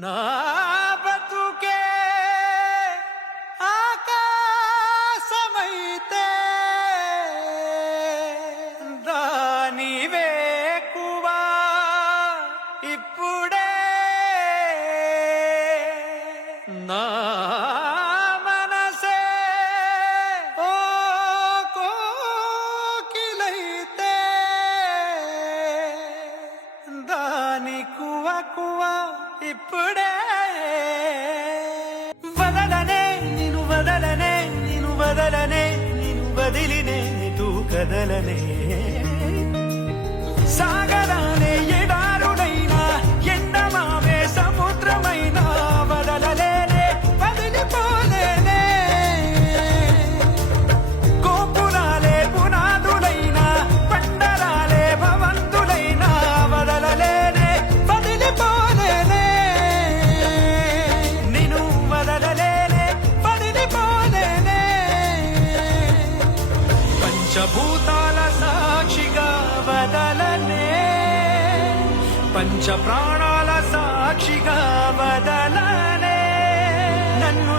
నా బతుకే ఆకాశమైతే దాని వేకువా ఇప్పుడే నా మనసే ఓ కోకిలైతే దాని కువ కువ ఇప్పుడే వదలనే నిన్ను వదలనే నిన్ను వదలనే నిన్ను వదిలినే నితూ కదలనే సాగరానే ఎడారుడైనా ఎండమావే సముద్రమైనా వదలలేనే వదిలిపోలేనే గోపురాలే పునాదులైనా పండరాలే భవంతులైనా వదలలేనే వదిలిపోలేనే నిన్ను వదలలేనే వదిలిపోలేనే పంచభూతాల సాక్షిగా వదలనే పంచ ప్రాణాల సాక్షిగా వదలనే నన్ను